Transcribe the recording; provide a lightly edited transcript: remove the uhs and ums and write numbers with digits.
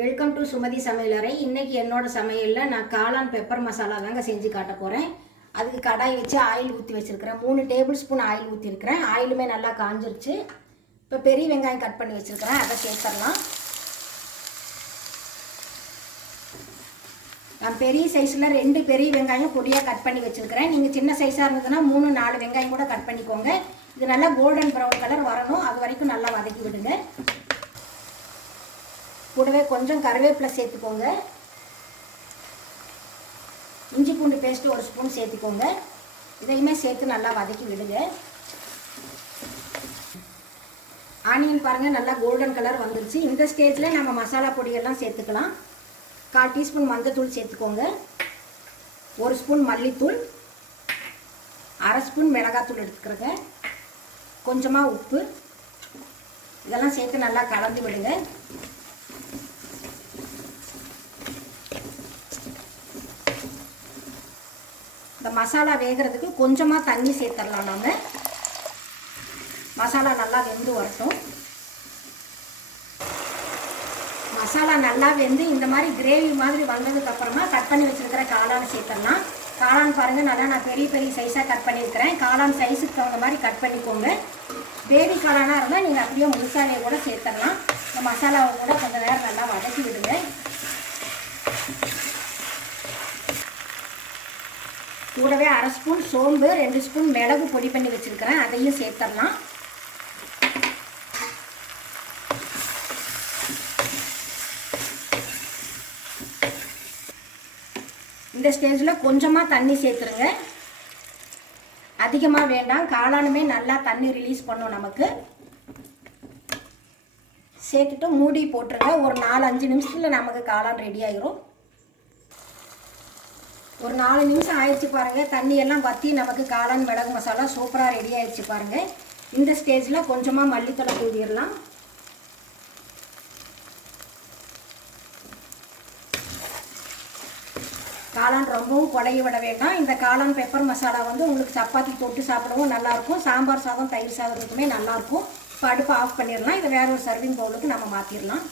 Welcome to Sumathi சமையலறை. இன்றைக்கி என்னோட சமையலில் நான் காளான் பெப்பர் மசாலா தாங்க செஞ்சு காட்ட போகிறேன். அதுக்கு கடாய் வச்சு ஆயில் ஊற்றி வச்சுருக்கிறேன். 3 டேபிள் ஸ்பூன் ஆயில் ஊற்றிருக்கிறேன். ஆயிலுமே நல்லா காஞ்சிருச்சு. இப்போ பெரிய வெங்காயம் கட் பண்ணி வச்சுருக்கிறேன், அதை சேர்த்துடலாம். நான் பெரிய சைஸில் 2 பெரிய வெங்காயம் பொடியாக கட் பண்ணி வச்சுருக்கிறேன். நீங்கள் சின்ன சைஸாக இருந்ததுன்னா 3-4 வெங்காயம் கூட கட் பண்ணிக்கோங்க. இது நல்லா கோல்டன் ப்ரௌன் கலர் வரணும், அது வரைக்கும் நல்லா வதக்கி விடுங்க. கூடவே கொஞ்சம் கருவேப்பிலை சேர்த்துக்கோங்க. இஞ்சி பூண்டு பேஸ்ட்டு 1 ஸ்பூன் சேர்த்துக்கோங்க. இதையுமே சேர்த்து நல்லா வதக்கி விடுங்க. ஆனியன் பாருங்கள் நல்லா கோல்டன் கலர் வந்துருச்சு. இந்த ஸ்டேஜில் நம்ம மசாலா பொடியெல்லாம் சேர்த்துக்கலாம். 1/4 டீஸ்பூன் மஞ்சத்தூள் சேர்த்துக்கோங்க, 1 ஸ்பூன் மல்லித்தூள், 1/2 ஸ்பூன் மிளகாத்தூள் எடுத்துக்கிறேங்க, கொஞ்சமாக உப்பு, இதெல்லாம் சேர்த்து நல்லா கலந்து விடுங்க. இந்த மசாலா வேகிறதுக்கு கொஞ்சமாக தண்ணி சேர்த்துடலாம். நம்ம மசாலா நல்லா வெந்து வரட்டும். மசாலா நல்லா வெந்து இந்த மாதிரி கிரேவி மாதிரி வந்ததுக்கப்புறமா கட் பண்ணி வச்சுருக்கிற காளான் சேர்த்துடலாம். காளான் பாருங்கள் நல்லா நான் பெரிய பெரிய சைஸாக கட் பண்ணியிருக்கிறேன். காளான் சைஸுக்கு தகுந்த மாதிரி கட் பண்ணிக்கோங்க. பேபி காளானாக இருந்தால் நீங்கள் அப்படியே முழுசாவே கூட சேர்த்துடலாம். இந்த மசாலாவை கூட கொஞ்சம் நேரம் நல்லா வதக்கி விடுங்க. கூடவே 1/2 ஸ்பூன் சோம்பு, 2 ஸ்பூன் மிளகு பொடி பண்ணி வச்சுருக்கிறேன், அதையும் சேர்த்துடலாம். இந்த ஸ்டேஜில் கொஞ்சமாக தண்ணி சேர்த்துருங்க, அதிகமாக வேண்டாம். காளானுமே நல்லா தண்ணி ரிலீஸ் பண்ணும் நமக்கு. சேர்த்துட்டு மூடி போட்டுருங்க. ஒரு 4-5 நிமிஷத்தில் நமக்கு காளான் ரெடி ஆகிரும். ஒரு 4 நிமிஷம் ஆயிடுச்சு பாருங்கள். தண்ணியெல்லாம் வற்றி நமக்கு காளான் மிளகு மசாலா சூப்பராக ரெடி ஆகிடுச்சு பாருங்கள். இந்த ஸ்டேஜில் கொஞ்சமாக மல்லித்தழை தூவிடலாம். காளான் ரொம்பவும் குழைய விட வேண்டாம். இந்த காளான் பெப்பர் மசாலா வந்து உங்களுக்கு சப்பாத்தி தொட்டு சாப்பிடவும் நல்லாயிருக்கும். சாம்பார் சாதம், தயிர் சாதத்துக்குமே நல்லாயிருக்கும். இப்போ அடுப்பு ஆஃப் பண்ணிடலாம். இதை வேற ஒரு சர்விங் பவுலுக்கு நம்ம மாற்றிடலாம்.